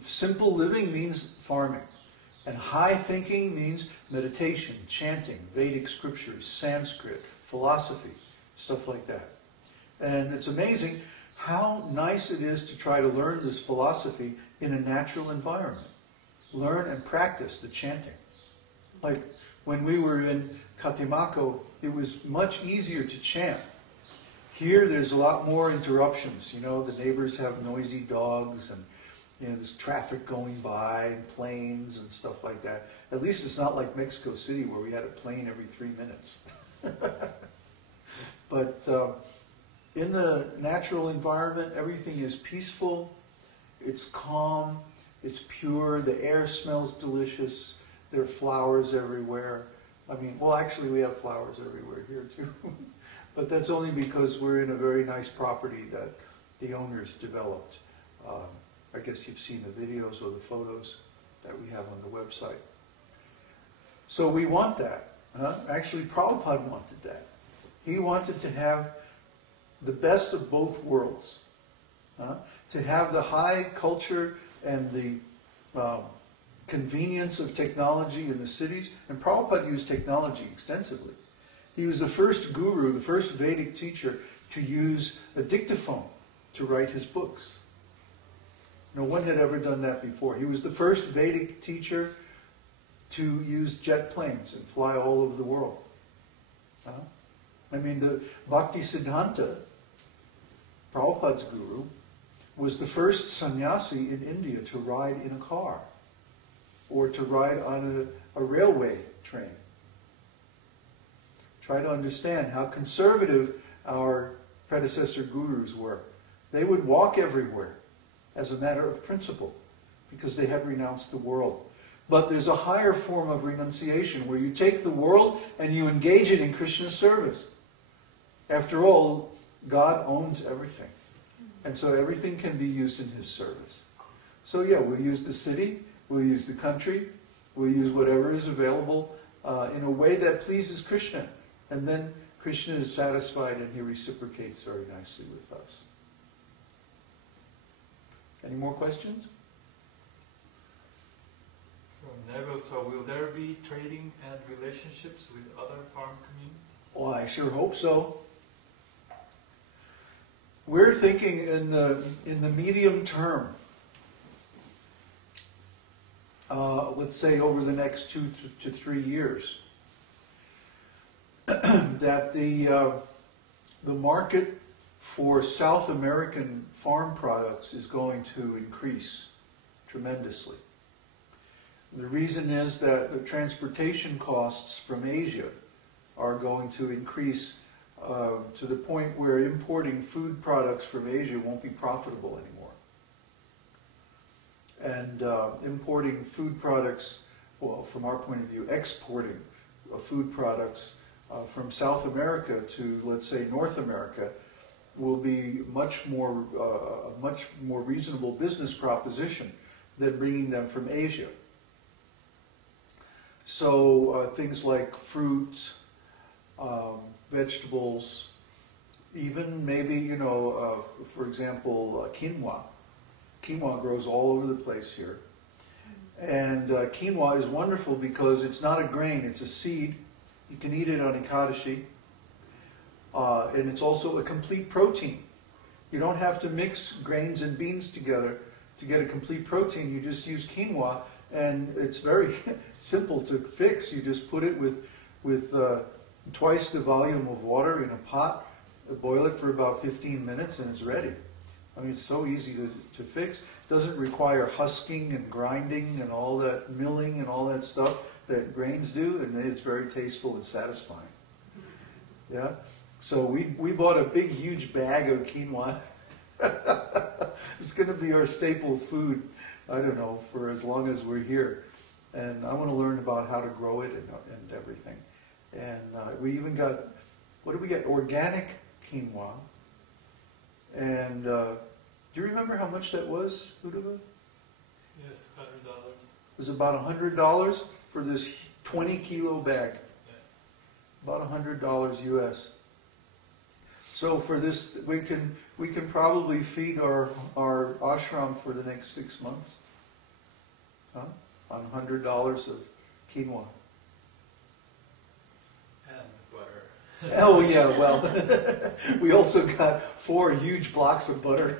Simple living means farming. And high thinking means meditation, chanting, Vedic scriptures, Sanskrit, philosophy, stuff like that. And it's amazing how nice it is to try to learn this philosophy in a natural environment. Learn and practice the chanting. Like when we were in Katimako, it was much easier to chant. Here there's a lot more interruptions. You know, the neighbors have noisy dogs and you know, there's traffic going by and planes and stuff like that. At least it's not like Mexico City where we had a plane every 3 minutes. But in the natural environment, everything is peaceful, it's calm, it's pure, the air smells delicious, there are flowers everywhere. I mean, well, actually we have flowers everywhere here too. But that's only because we're in a very nice property that the owners developed. I guess you've seen the videos or the photos that we have on the website. So we want that. Actually, Prabhupada wanted that. He wanted to have the best of both worlds. To have the high culture and the convenience of technology in the cities. And Prabhupada used technology extensively. He was the first guru, the first Vedic teacher to use a dictaphone to write his books. No one had ever done that before. He was the first Vedic teacher to use jet planes and fly all over the world. I mean, the Bhakti Siddhanta, Prabhupada's guru, was the first sannyasi in India to ride in a car or to ride on a railway train. Try to understand how conservative our predecessor gurus were. They would walk everywhere as a matter of principle because they had renounced the world. But there's a higher form of renunciation where you take the world and you engage it in Krishna's service. After all, God owns everything. And so everything can be used in His service. So yeah, we'll use the city, we'll use the country, we'll use whatever is available in a way that pleases Krishna. And then Krishna is satisfied and He reciprocates very nicely with us. Any more questions? From Neville, so will there be trading and relationships with other farm communities? Well, I sure hope so. We're thinking in the medium term. Let's say over the next 2 to 3 years, that the market for South American farm products is going to increase tremendously. The reason is that the transportation costs from Asia are going to increase to the point where importing food products from Asia won't be profitable anymore. And importing food products, well, from our point of view, exporting food products from South America to, let's say, North America will be a much more reasonable business proposition than bringing them from Asia. So things like fruits, vegetables, even maybe, you know, for example, quinoa. Quinoa grows all over the place here. And quinoa is wonderful because it's not a grain, it's a seed. You can eat it on Ekadashi. And it's also a complete protein. You don't have to mix grains and beans together to get a complete protein. You just use quinoa, and it's very simple to fix. You just put it with twice the volume of water in a pot, boil it for about 15 minutes, and it's ready. I mean, it's so easy to fix. It doesn't require husking and grinding and all that milling and all that stuff that grains do, and it's very tasteful and satisfying. Yeah? So we bought a big, huge bag of quinoa. It's going to be our staple food, I don't know, for as long as we're here. And I want to learn about how to grow it and everything. And we even got, what did we get? Organic quinoa. And do you remember how much that was, Uddhava? Yes, $100. It was about $100 for this 20-kilo bag. Yeah. About $100 US. So for this, we can probably feed our ashram for the next 6 months. on $100 of quinoa. And butter. Oh yeah, well, we also got 4 huge blocks of butter.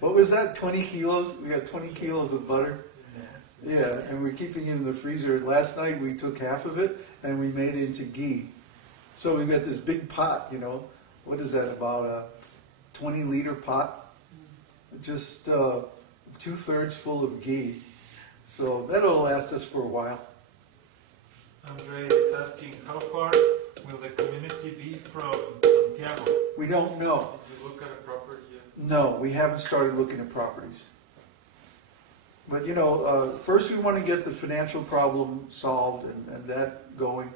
What was that, 20 kilos? We got 20 kilos of butter. Yes. Yeah, and we're keeping it in the freezer. Last night we took half of it and we made it into ghee. So we've got this big pot, you know, what is that, about a 20-liter pot? Just 2/3 full of ghee. So that'll last us for a while. Andre is asking, how far will the community be from Santiago? We don't know. Did you look at a property yet? No, we haven't started looking at properties. But you know, first we want to get the financial problem solved and that going,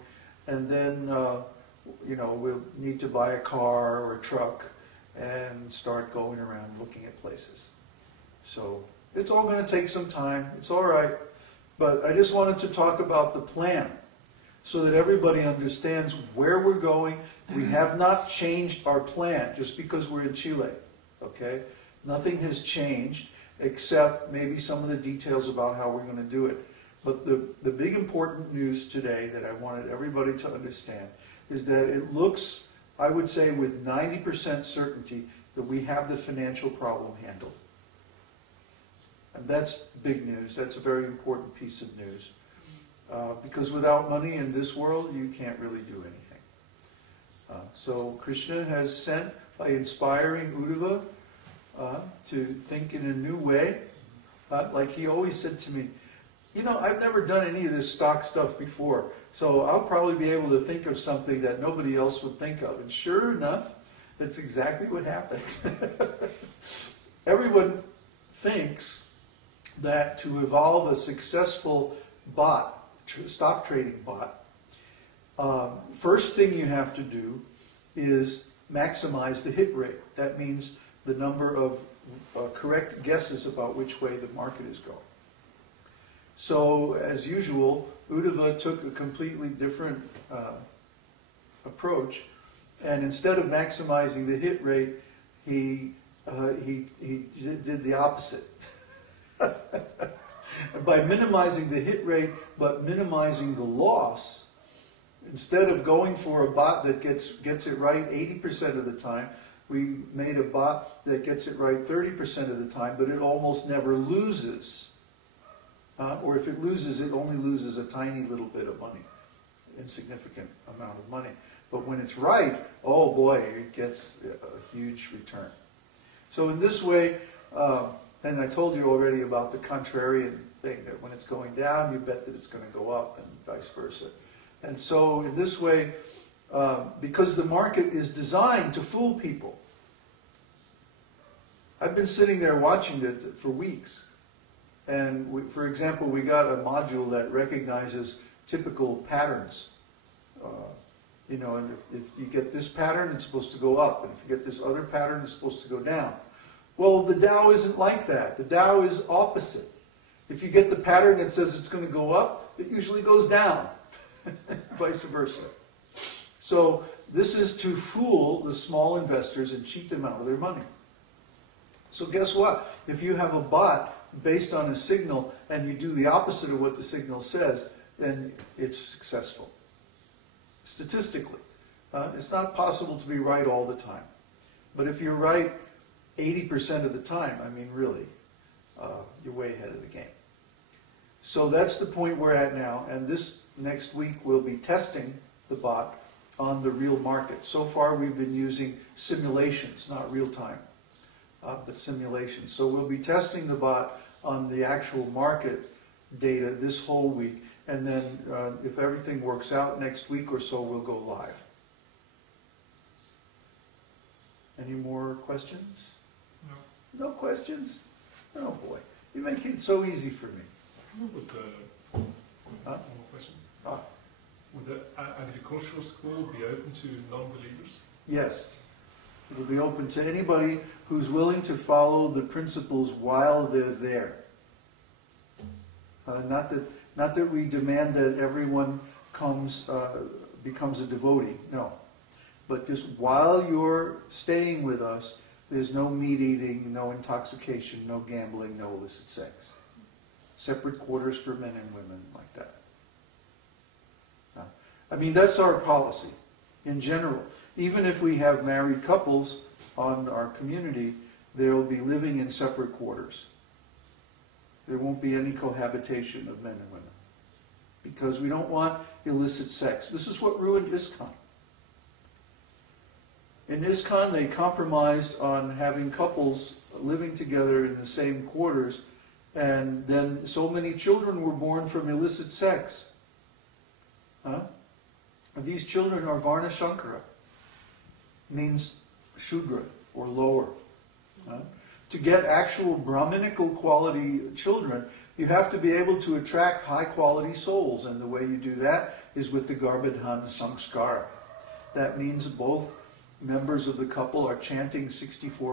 and then you know, we'll need to buy a car or a truck and start going around looking at places. So it's all going to take some time. It's all right. But I just wanted to talk about the plan so that everybody understands where we're going. We have not changed our plan just because we're in Chile. Okay? Nothing has changed except maybe some of the details about how we're going to do it. But the big important news today that I wanted everybody to understand is that it looks, I would say with 90% certainty, that we have the financial problem handled. And that's big news. That's a very important piece of news. Because without money in this world, you can't really do anything. So Krishna has sent, by inspiring Uddhava to think in a new way, like he always said to me, you know, I've never done any of this stock stuff before, so I'll probably be able to think of something that nobody else would think of. And sure enough, that's exactly what happened. Everyone thinks that to evolve a successful bot, stock trading bot, first thing you have to do is maximize the hit rate. That means the number of correct guesses about which way the market is going. So, as usual, Uddhava took a completely different approach, and instead of maximizing the hit rate, he did the opposite. By minimizing the hit rate, but minimizing the loss, instead of going for a bot that gets it right 80% of the time, we made a bot that gets it right 30% of the time, but it almost never loses. Or if it loses, it only loses a tiny little bit of money, insignificant amount of money. But when it's right, oh boy, it gets a huge return. So in this way, and I told you already about the contrarian thing, that when it's going down, you bet that it's going to go up, and vice versa. And so in this way, because the market is designed to fool people. I've been sitting there watching it for weeks. And for example, we got a module that recognizes typical patterns. You know, and if you get this pattern, it's supposed to go up. And if you get this other pattern, it's supposed to go down. Well, the Tao isn't like that. The Tao is opposite. If you get the pattern that says it's going to go up, it usually goes down. Vice versa. So this is to fool the small investors and cheat them out of their money. So guess what? If you have a bot based on a signal and you do the opposite of what the signal says, then it's successful. Statistically. It's not possible to be right all the time. But if you're right 80% of the time, I mean really, you're way ahead of the game. So that's the point we're at now, and this next week we'll be testing the bot on the real market. So far we've been using simulations, not real time, but simulations. So we'll be testing the bot on the actual market data this whole week, and then if everything works out next week or so, we'll go live. Any more questions? No. No questions? Oh boy, you make it so easy for me. Would one more question. Would the agricultural school be open to non-believers? Yes. It will be open to anybody who's willing to follow the principles while they're there. Not that we demand that everyone becomes a devotee, no. But just while you're staying with us, there's no meat eating, no intoxication, no gambling, no illicit sex. separate quarters for men and women, like that. I mean, that's our policy in general. Even if we have married couples on our community, they'll be living in separate quarters. There won't be any cohabitation of men and women, because we don't want illicit sex. This is what ruined ISKCON. In ISKCON, they compromised on having couples living together in the same quarters, and then so many children were born from illicit sex. These children are varṇāśrama, means Shudra or lower. To get actual Brahminical quality children, you have to be able to attract high quality souls, and the way you do that is with the Garbhadhana Samskara. That means both members of the couple are chanting 64